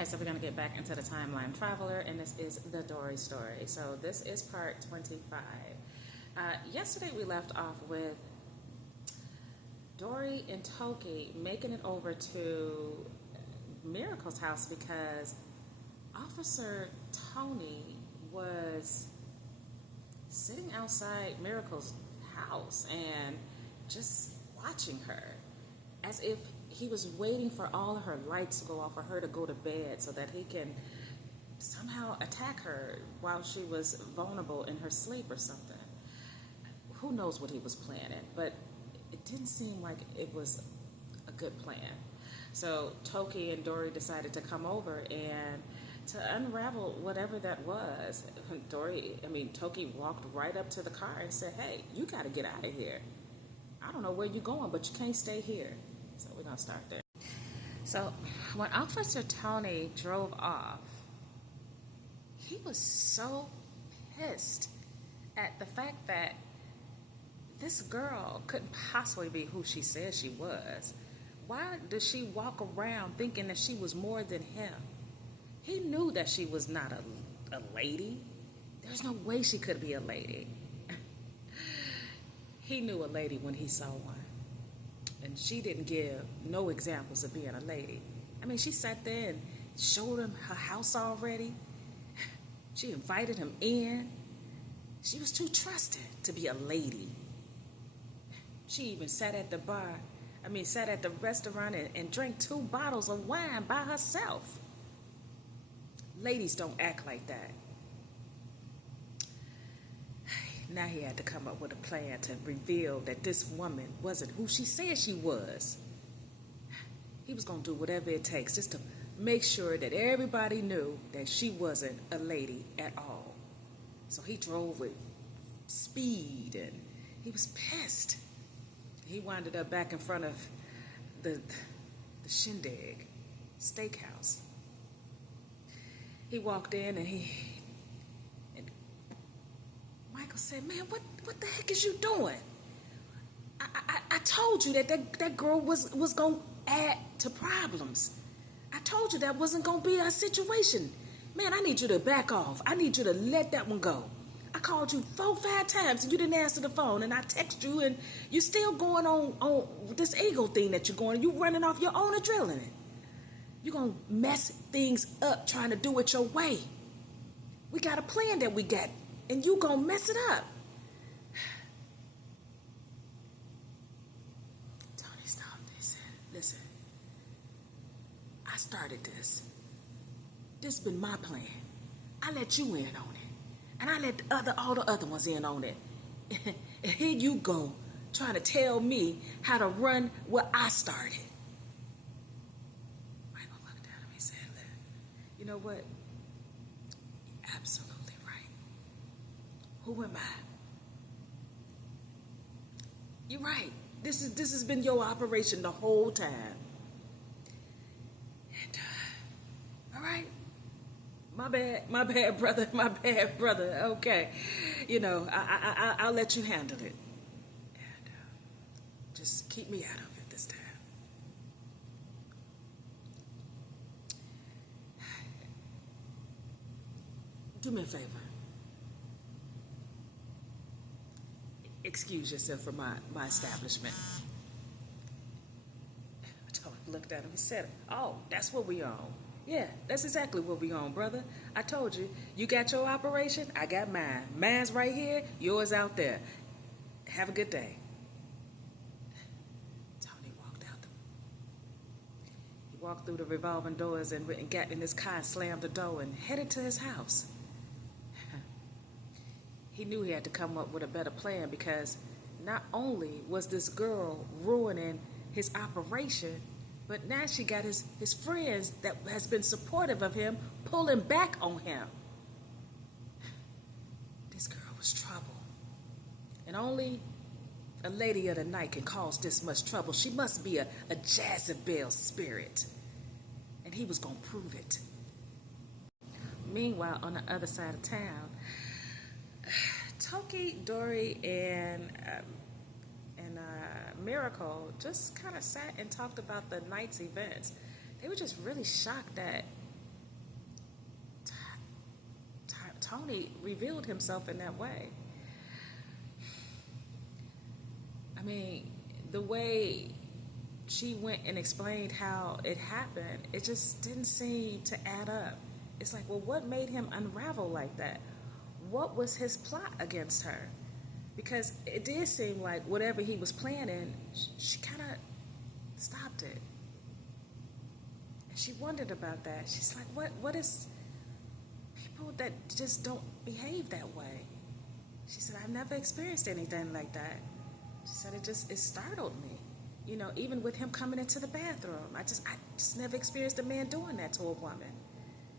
Okay, so we're going to get back into the timeline traveler, and this is the Dori story. So this is part 25. Yesterday we left off with Dori and Toki making it over to Miracle's house because Officer Tony was sitting outside Miracle's house and just watching her as if he was waiting for all of her lights to go off for her to go to bed so that he can somehow attack her while she was vulnerable in her sleep or something. Who knows what he was planning, but it didn't seem like it was a good plan. So Toki and Dori decided to come over and to unravel whatever that was. Toki walked right up to the car and said, "Hey, you got to get out of here. I don't know where you're going, but you can't stay here." So we're going to start there. So when Officer Tony drove off, he was so pissed at the fact that this girl couldn't possibly be who she said she was. Why does she walk around thinking that she was more than him? He knew that she was not a lady. There's no way she could be a lady. He knew a lady when he saw one. And she didn't give no examples of being a lady. I mean, she sat there and showed him her house already. She invited him in. She was too trusting to be a lady. She even sat at the restaurant and drank 2 bottles of wine by herself. Ladies don't act like that. Now he had to come up with a plan to reveal that this woman wasn't who she said she was. He was going to do whatever it takes just to make sure that everybody knew that she wasn't a lady at all. So he drove with speed and he was pissed. He winded up back in front of the Shindig Steakhouse. He walked in and Michael said, "Man, what the heck is you doing? I told you that girl was going to add to problems. I told you that wasn't going to be a situation. Man, I need you to back off. I need you to let that one go. I called you 4-5 times and you didn't answer the phone, and I text you and you're still going on this ego thing that you're going. You running off your own adrenaline. You're going to mess things up trying to do it your way. We got a plan that we got, and you going to mess it up." Tony stopped. He said, "Listen, I started this. This been my plan. I let you in on it. And I let all the other ones in on it. And here you go, trying to tell me how to run what I started." Michael looked at him. He said, "You know what? You're absolutely right. Who am I? You're right. This has been your operation the whole time. And, all right. My bad, brother. Okay, I'll let you handle it, and just keep me out of it this time." Do me a favor. Excuse yourself from my establishment. Tony looked at him and said, "Oh, that's what we on. Yeah, that's exactly what we on, brother. I told you, you got your operation, I got mine. Mine's right here, yours out there. Have a good day." Tony walked out. He walked through the revolving doors and got in his car and slammed the door and headed to his house. He knew he had to come up with a better plan because not only was this girl ruining his operation, but now she got his friends that has been supportive of him pulling back on him. This girl was trouble. And only a lady of the night can cause this much trouble. She must be a Jezebel spirit. And he was going to prove it. Meanwhile, on the other side of town, Toki, Dori, and Miracle just kind of sat and talked about the night's events. They were just really shocked that Tony revealed himself in that way. I mean, the way she went and explained how it happened, it just didn't seem to add up. It's like, well, what made him unravel like that? What was his plot against her? Because it did seem like whatever he was planning, she kind of stopped it. And she wondered about that. She's like, what is people that just don't behave that way? She said, I've never experienced anything like that. She said, it startled me. You know, even with him coming into the bathroom, I just never experienced a man doing that to a woman.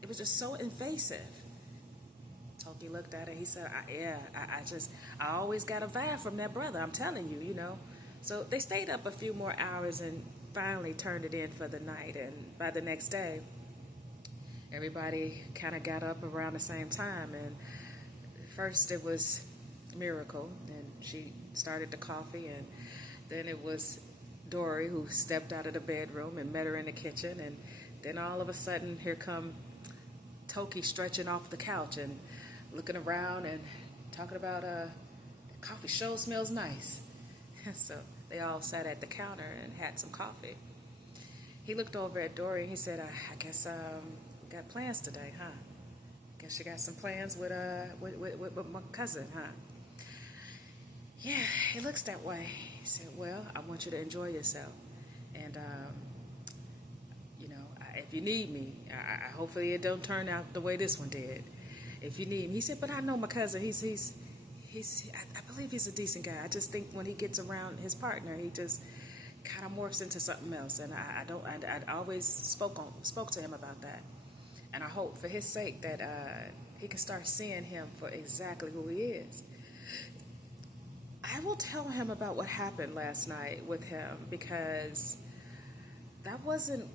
It was just so invasive. Toki looked at her. He said, I always got a vibe from that brother. I'm telling you, you know. So they stayed up a few more hours and finally turned it in for the night. And by the next day, everybody kind of got up around the same time. And first it was Miracle, and she started the coffee. And then it was Dori, who stepped out of the bedroom and met her in the kitchen. And then all of a sudden, here come Toki stretching off the couch and looking around and talking about coffee show smells nice. So they all sat at the counter and had some coffee. He looked over at Dori and he said, I guess we got plans today, huh? Guess you got some plans with my cousin, huh? Yeah, it looks that way. He said, well, I want you to enjoy yourself. And, you know, if you need me, hopefully it don't turn out the way this one did. If you need me. He said, but I know my cousin. I believe he's a decent guy. I just think when he gets around his partner, he just kind of morphs into something else. And I always spoke to him about that. And I hope for his sake that he can start seeing him for exactly who he is. I will tell him about what happened last night with him, because that wasn't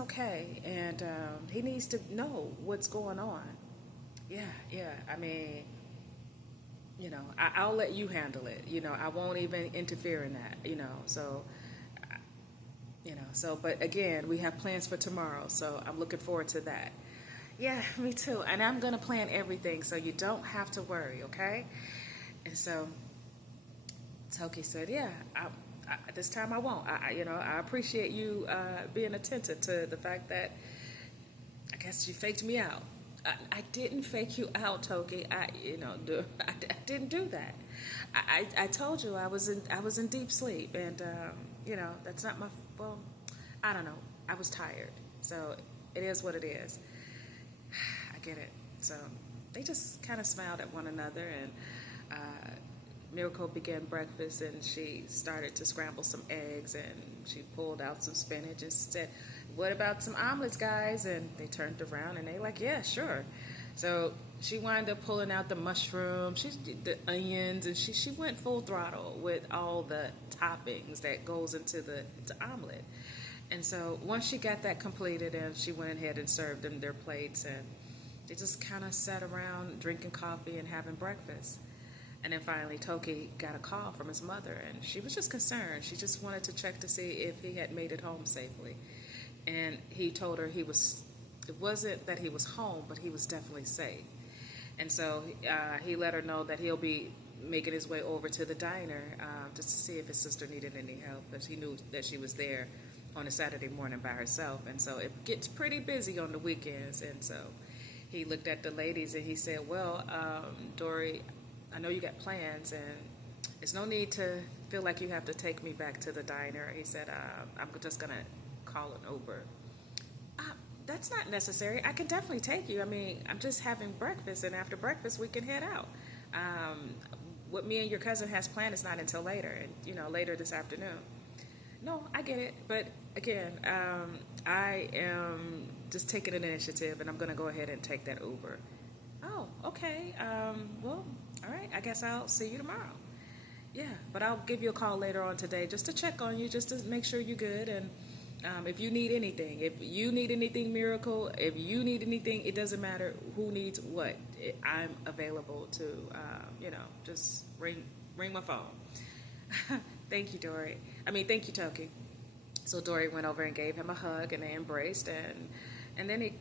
okay, and he needs to know what's going on. Yeah. I mean, you know, I'll let you handle it. You know, I won't even interfere in that. You know, so. But again, we have plans for tomorrow, so I'm looking forward to that. Yeah, me too. And I'm gonna plan everything, so you don't have to worry, okay? And so Toki said, "Yeah, this time I won't. I appreciate you being attentive to the fact that I guess you faked me out. I didn't fake you out, Toki. I didn't do that. I told you I was in deep sleep, and that's not my well. I don't know. I was tired, so it is what it is. I get it. So they just kind of smiled at one another, and Miracle began breakfast, and she started to scramble some eggs, and she pulled out some spinach and said, "What about some omelets, guys?" And they turned around, and they like, "Yeah, sure." So she wound up pulling out the mushrooms, the onions, and she went full throttle with all the toppings that goes into the omelet. And so once she got that completed, and she went ahead and served them their plates, and they just kind of sat around drinking coffee and having breakfast. And then finally, Toki got a call from his mother, and she was just concerned. She just wanted to check to see if he had made it home safely. And he told her it wasn't that he was home, but he was definitely safe. And so he let her know that he'll be making his way over to the diner just to see if his sister needed any help, because he knew that she was there on a Saturday morning by herself. And so it gets pretty busy on the weekends. And so he looked at the ladies and he said, well, Dori, I know you got plans, and there's no need to feel like you have to take me back to the diner. He said, I'm just going to call an Uber. That's not necessary. I can definitely take you. I mean, I'm just having breakfast, and after breakfast, we can head out. What me and your cousin has planned is not until later, and, later this afternoon. No, I get it. But, again, I am just taking an initiative, and I'm going to go ahead and take that Uber. Oh, okay. Well, all right. I guess I'll see you tomorrow. Yeah, but I'll give you a call later on today just to check on you, just to make sure you're good. And if you need anything, Miracle, if you need anything, it doesn't matter who needs what. I'm available to, just ring my phone. Thank you, Dori. Thank you, Toki. So Dori went over and gave him a hug, and they embraced, and then he